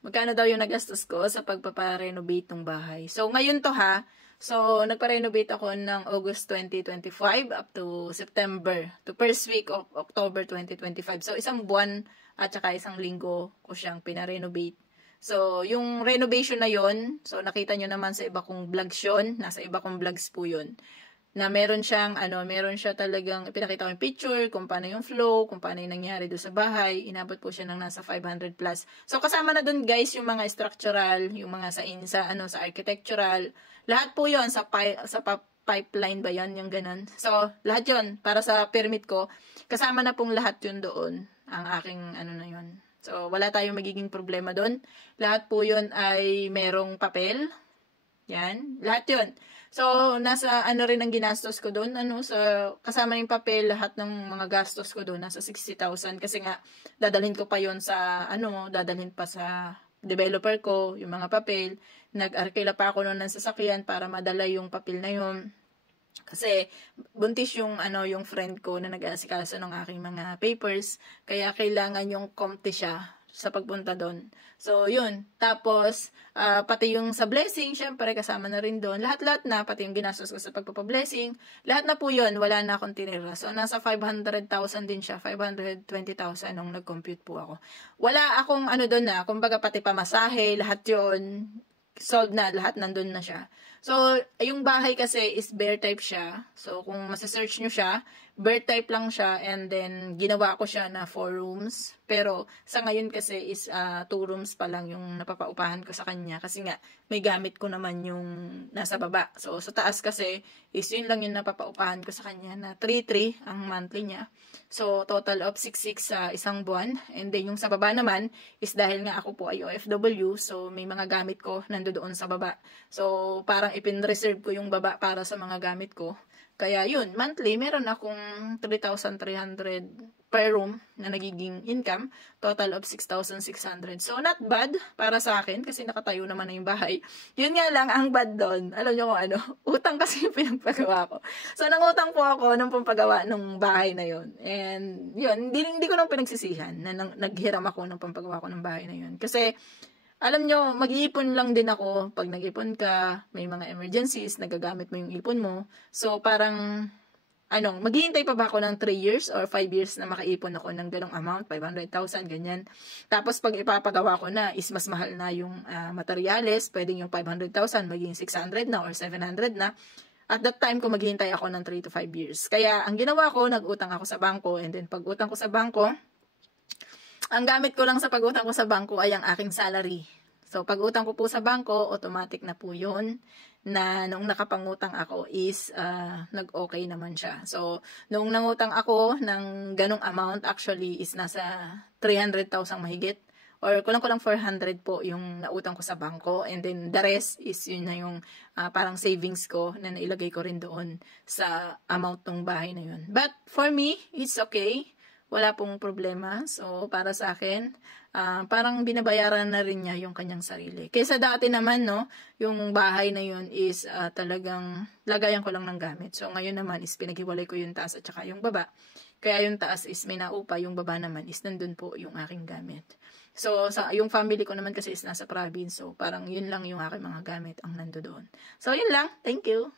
magkano daw yung nagastos ko sa pagpaparenovate ng bahay. So, ngayon to ha. So, nagpa-renovate ako ng August 2025 up to September, to first week of October 2025. So, isang buwan at saka isang linggo ko siyang pinarenovate. So, yung renovation na yon, so nakita nyo naman sa iba kong vlogs yun, nasa iba kong vlogs po yun, na meron siyang, meron siya talagang, pinakita ko yung picture, kung paano yung flow, kung paano yung nangyari doon sa bahay, inabot po siya ng nasa 500 plus. So, kasama na doon guys, yung mga structural, yung mga sa architectural, lahat po yon sa pipeline ba yan, yung ganun. So, lahat yon para sa permit ko, kasama na pong lahat yun doon, ang aking, na yun. So, wala tayong magiging problema doon. Lahat po yun ay merong papel. Yan. Lahat yun. So, nasa rin ang ginastos ko doon. Kasama yung papel, lahat ng mga gastos ko doon, nasa 60,000. Kasi nga, dadalhin ko pa yon sa, dadalhin pa sa developer ko, yung mga papel. Nag-arkila pa ako noon ng sasakyan para madala yung papel na yun. Kasi buntis yung yung friend ko na nag-aasikaso ng aking mga papers, kaya kailangan yung compte siya sa pagpunta doon. So yun, tapos pati yung sa blessing, syempre kasama na rin doon. Lahat-lahat na, pati yung ginastos ko sa pagpapa-blessing, lahat na po yun, wala na akong tinira. So nasa 500,000 din siya, 520,000 nung nag-compute po ako. Wala akong doon na, kumbaga pati pamasahe, lahat yun sold na, lahat nandun na siya. So, yung bahay kasi is bear type siya. So, kung masasearch nyo siya, bear type lang siya, and then ginawa ko siya na 4 rooms. Pero, sa ngayon kasi is 2 rooms pa lang yung napapaupahan ko sa kanya. Kasi nga, may gamit ko naman yung nasa baba. So, sa taas kasi is yun lang yung napapaupahan ko sa kanya na 3,300 ang monthly niya. So, total of 6,600 sa isang buwan. And then, yung sa baba naman is dahil nga ako po ay OFW, so may mga gamit ko nandoon sa baba. So, parang ipin-reserve ko yung baba para sa mga gamit ko. Kaya yun, monthly, meron akong 3,300 per room na nagiging income, total of 6,600. So, not bad para sa akin kasi nakatayo naman na yung bahay. Yun nga lang, ang bad doon, alam nyo kung utang kasi yung pinagpagawa ko. So, nangutang po ako ng pampagawa ng bahay na yun. And, yun, hindi ko nang pinagsisihan na naghiram ako ng pampagawa ko ng bahay na yun. Kasi, alam nyo, mag-iipon lang din ako. Pag nag-ipon ka, may mga emergencies, nagagamit mo yung ipon mo. So, parang, maghihintay pa ba ako ng 3 years or 5 years na makaipon ako ng ganong amount, 500,000, ganyan. Tapos, pag ipapagawa ko na, is mas mahal na yung materyales, pwedeng yung 500,000, magiging 600 na or 700 na. At that time, kung maghihintay ako ng 3 to 5 years. Kaya, ang ginawa ko, nag-utang ako sa bangko, and then pag utang ko sa bangko, ang gamit ko lang sa pag-utang ko sa bangko ay ang aking salary. So, pag-utang ko po sa bangko, automatic na po yun na noong nakapangutang ako is nag-okay naman siya. So, noong nangutang ako ng ganong amount, actually is nasa 300,000 mahigit. Or kulang-kulang 400 po yung nautang ko sa bangko. And then, the rest is yun na yung parang savings ko na nailagay ko rin doon sa amount ng bahay na yun. But, for me, it's okay. Wala pong problema. So, para sa akin, parang binabayaran na rin niya yung kanyang sarili. Kaysa dati naman, yung bahay na yun is talagang lagayan ko lang ng gamit. So, ngayon naman is pinaghiwalay ko yung taas at saka yung baba. Kaya yung taas is may naupa, yung baba naman is nandun po yung aking gamit. So, yung family ko naman kasi is nasa province. So, parang yun lang yung aking mga gamit ang nandoon. So, yun lang. Thank you.